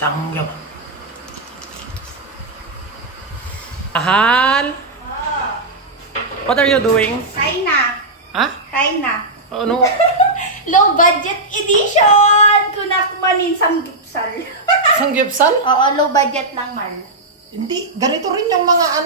Sangyup. Mahal? What are you doing? Kain na. Ha? Kain na. Oh, no. Low budget edition! Kunakmanin samgyupsal. Sangyupsal? Oo, low budget lang, Mar. Hindi. Ganito rin yung mga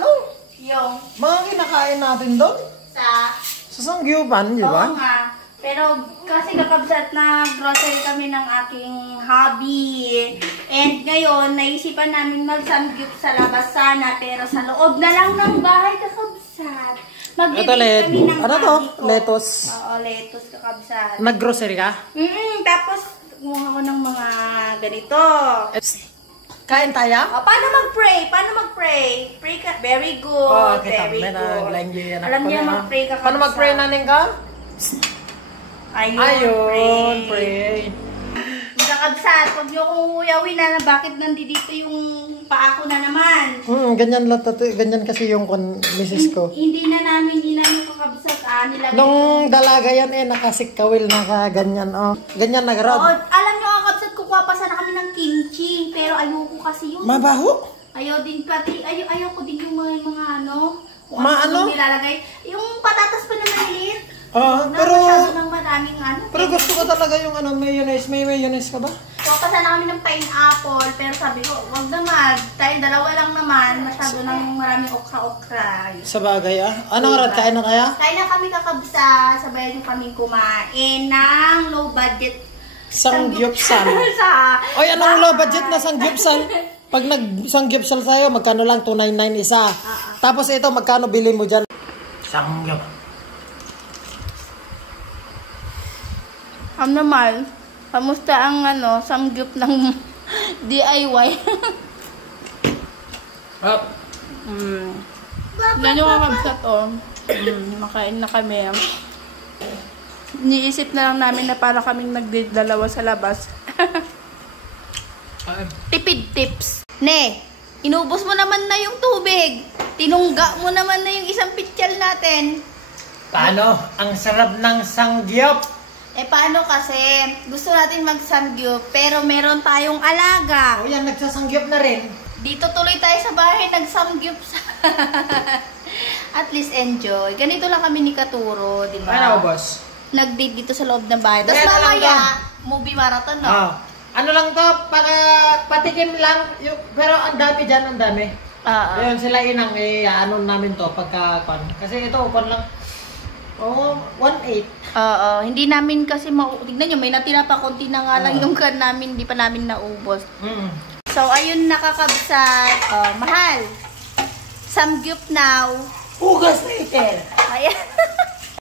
Yung mga kinakain natin doon. Sa Sangyupan, di ba? Oo nga. Pero kasi kakabsat na grocery kami ng aking hobby. And ngayon, naisipan namin mag-samgyup sa labas sana. Pero sa loob na lang ng bahay, kakabsat. Mag-debate kami ng ano to? hobby ko. Lettuce. Oo, lettuce, kakabsat. Nag-grocery ka? Tapos, kumuha ko ng mga ganito. Kain tayo? Oh, paano mag-pray? Paano mag-pray? Pray ka. Very good. Oh, okay, very good. Alam Alam niya mag-pray ka. Paano mag-pray na ka? Ayun, pray. Kakabsat, huwag niyo akong uyawin na bakit nandito yung paa ko na naman. Ganyan lang, ganyan kasi yung misis ko. Hindi na namin yung kakabsat. Nilagay Nung dalaga yan nakasikkawil na ganyan. Ganyan nagrod. Oo, alam niyo kakabsat, kukuha pa sana kami ng kimchi. Pero ayoko kasi yun. Mabaho? Ayaw din pati, ayaw ko din yung mga kung ano? nilalagay. Yung patatas pa na maliit. Pero ng maraming pero gusto ko talaga yung mayonnaise. May mayonnaise ka ba? Kuha pa sana kami ng pineapple. Pero sabi ko, wag naman. Tayo dalawa lang naman. Masyado nang maraming okra-okra. Sa bagay Ano oras? Kain na kaya? Kain na kami kakabsa. Sabayan yung kami kumain ng low budget Sangyupsal. Oy, anong low budget na sangyupsal? Pag nag-sangyupsal tayo, magkano lang? 299 isa. Tapos ito, magkano bili mo dyan? Sangyup. Naman, kamusta ang samgyup ng DIY? Yan yung kakabsat makain na kami. Niisip na lang namin na para kaming nagdalawa sa labas. Tipid tips. Ne, inubos mo naman na yung tubig. Tinungga mo naman na yung isang pitsyal natin. Paano? Ang sarap ng sangyup. Paano kasi? Gusto natin mag-samgyup, pero meron tayong alaga. Yan, nagsasangyup na rin. Dito tuloy tayo sa bahay, nag-samgyup. At least enjoy. Ganito lang kami ni Katuro, di ba? Ano, boss? Nag-date dito sa loob ng bahay. Tapos mamaya, movie marathon, no? Ano lang to, para patikim lang. Pero ang dami dyan, ang dami. Ayun, sila inang, ano namin to, kasi ito, lang. 1.8. Hindi namin kasi tignan nyo, may natira pa, konti na nga lang yung kan namin, hindi pa namin naubos. So, ayun, nakakabsat. Mahal. Samgyup now. Hugas later. Ayan.